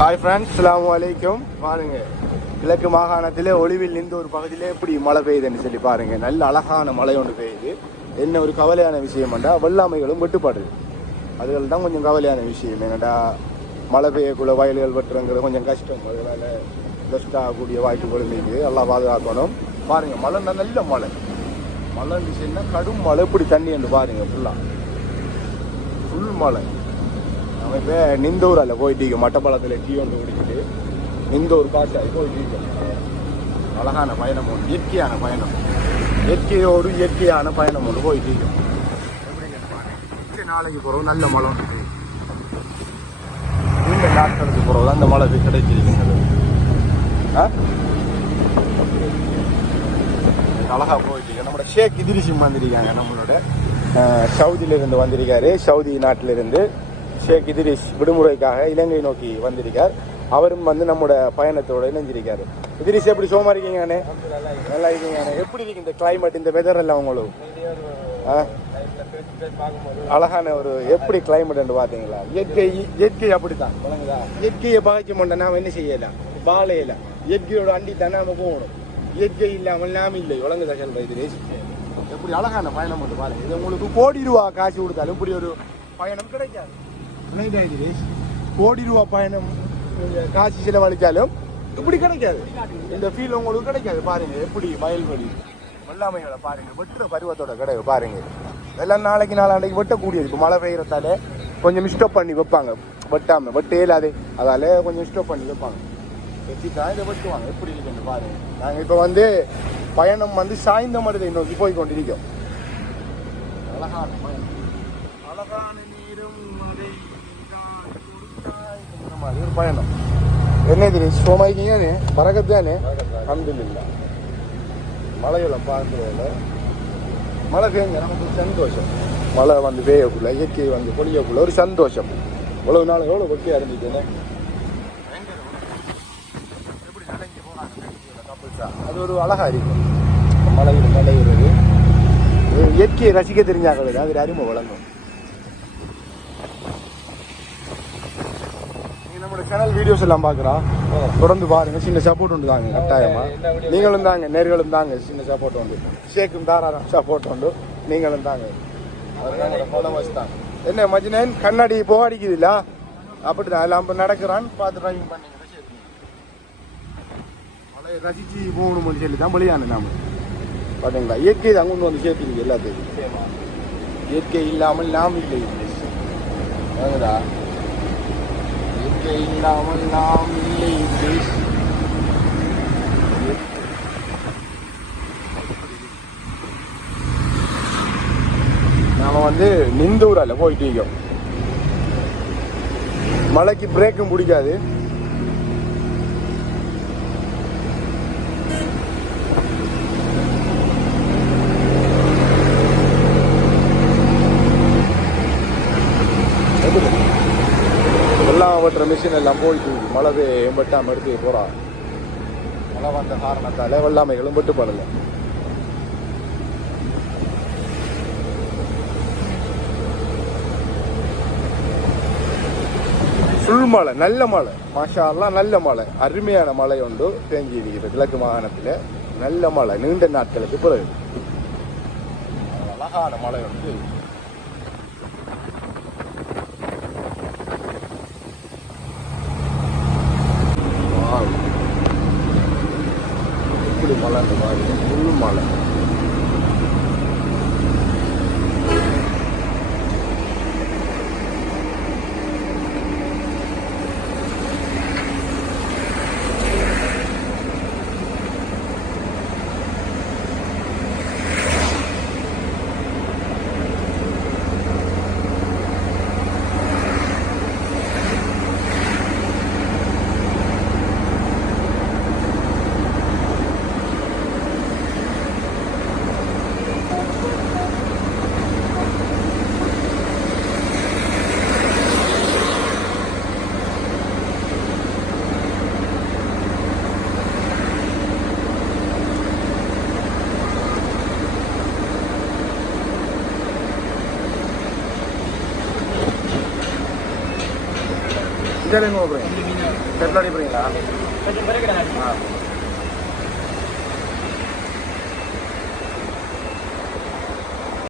Hi friends, அஸ்ஸலாமு அலைக்கும். பாருங்க, கிழக்கு மாகாணத்திலே ஒளிவில் நின்ற ஒரு பகுதியிலே எப்படி மழை பெய்யுதுன்னு சொல்லி பாருங்க. நல்ல அழகான மழை ஒன்று பெய்யுது. என்ன ஒரு கவலையான விஷயம் என்றா வெள்ளாமைகளும் வெட்டுப்பாடுது. அதுகள் தான் கொஞ்சம் கவலையான விஷயம். என்னடா மழை பெய்யக்குள்ள வயல்கள் வெட்டுறங்கிறது கொஞ்சம் கஷ்டம். அதனால பெஸ்ட் ஆகக்கூடிய வாய்ப்புகளும் இருக்குது. எல்லாம் பாதுகாக்கணும். பாருங்க, மழை நல்ல மழை விஷயம்னா கடும் மழை. இப்படி தண்ணி என்று பாருங்க, ஃபுல் மழை. நம்ம இப்போ நிந்தூரில் போயிட்டு மட்டப்பாளத்தில் டீ ஒன்று குடிச்சிட்டு நிந்தூர் காட்டாய் போயிட்டு அழகான பயணம் ஒன்று, இயற்கையான பயணம், இயற்கையான பயணம் ஒன்று போயிட்டு எப்படிங்க நாளைக்கு போகிறோம். நல்ல மழை ஒன்று இந்த நாட்களுக்கு போகிறோம். அந்த மழை கிடைச்சிருக்கிறது. அழகா போயிட்டு நம்மளோட ஷேக் இதிரிஷும் வந்திருக்காங்க. நம்மளோட சவுதியிலிருந்து வந்திருக்காரு. சவுதி நாட்டிலிருந்து ஷேக் இதிரிஷ் விடுமுறைக்காக இலங்கை நோக்கி வந்திருக்கார். அவரும் வந்து நம்மளோட பயணத்தோட இணைஞ்சிருக்காரு. இதிரிஷ், எப்படி சோமா இருக்கீங்கண்ணே? நல்லா இருக்கீங்கண்ணே. எப்படி இருக்கு இந்த கிளைமேட், இந்த வெதர் எல்லாம் உங்களுக்கு? அழகான ஒரு எப்படி கிளைமேட் என்று பார்த்தீங்களா? இயற்கை அப்படித்தான். இயற்கையை பகைக்க மாட்டோம், நாம என்ன செய்யலாம்? வாழையலாம். இயற்கையோட அண்டி தான் நாம போகணும். இயற்கை இல்லாமல் நாம இல்லை. வழங்குதா சொல்ற இதிரிஷ்? எப்படி அழகான பயணம் வந்து பாருங்க. இது உங்களுக்கு கோடி ரூபா காசு கொடுத்தாலும் இப்படி ஒரு பயணம் கிடைக்காது. கோடி ரூபா பயணம் காசு செலவழிச்சாலும் இப்படி கிடைக்காது. இந்த ஃபீல் உங்களுக்கு கிடைக்காது. பாருங்க எப்படி வயல்வெளி வெள்ளாமைகளை பாருங்க, வெட்டுற பருவத்தோட கிடையாது. பாருங்க, எல்லாம் நாளைக்கு நாளாண்டைக்கு வெட்டக்கூடியது. இப்போ மழை பெய்யறதால கொஞ்சம் ஸ்டாப் பண்ணி வைப்பாங்க. வெட்டே இல்லாது, அதால கொஞ்சம் ஸ்டாப் பண்ணி வைப்பாங்க. வச்சுதான் இதை வெட்டுவாங்க. எப்படி இருக்குன்னு பாருங்க. நாங்கள் இப்போ வந்து பயணம் வந்து சாய்ந்த மருதை நோக்கி போய் கொண்டிருக்கோம். அழகான பயணம், அழகான நீரும் மாதிரி ஒரு பயணம். என்ன தெரியும், சோமாய்க்கீங்க பறக்கத்து தானே? அல்ஹம்துலில்லாஹ். மழையில பார்க்கல, மழை பெய்யுங்க நமக்கு சந்தோஷம். மழை வந்து பெய்யக்குள்ள, இயற்கை வந்து பொழியக்குள்ள ஒரு சந்தோஷம். இவ்வளவு நாள் எவ்வளோ வெட்டியா இருந்துச்சுன்னு எப்படி நலங்கி போனாங்க. அது ஒரு அழகா இருக்கும். மழையிறது இயற்கையை ரசிக்க தெரிஞ்சாங்க, அது அருமை வழங்கும். நம்மளோட சேனல் வீடியோஸ் எல்லாம் பார்க்குறா, தொடர்ந்து பாருங்க. சின்ன சப்போர்ட் உண்டு தாங்க, கட்டாயமா. நீங்களும் தாங்க, நேர்களும் தாங்க, சின்ன சப்போர்ட் உண்டு. ஷேக்கும் தாராளம் சப்போர்ட் உண்டு. நீங்களும் தாங்க. தாங்க. என்ன மஜ்னன் கண்ணாடி போக அடிக்குது இல்ல? அப்படிதான் எல்லாம் நடக்கிறான், பார்த்து டிரைவிங் பண்ணீங்க. மழையை ரசிச்சு போகணும்னு சொல்லி தான் பலியான நாம பார்த்தீங்களா. இயற்கை தான் கொண்டு வந்து சேர்த்துங்க எல்லாத்தையும். இயற்கை இல்லாமல் நாம் இல்லை. வாங்கடா, இல்லாமல் நாம் இல்லை. நாம வந்து நிந்தூரால போயிட்டு இருக்கோம். மழைக்கு பிரேக்கும் பிடிக்காது. எல்லாம் வெட்டுற மிஷின் எல்லாம் போயிட்டு மழை வெட்டாமல் எடுத்து போகிறான். மழை வந்த காரணத்தால் வெள்ளாமைகளும் வெட்டுப்படலை. ஃபுல் மழை, நல்ல மழை, மாஷா அல்லாஹ். நல்ல மழை, அருமையான மழை ஒன்று தேங்கி இருக்கிறது கிழக்கு மாகாணத்தில். நல்ல மழை, நீண்ட நாட்களுக்கு பிறகு அழகான மழை ஒன்று. மழை ஃபுல் மழை. இதில் எங்கே போகிறீங்க செட்டில் அடிப்பீங்களா? ஆ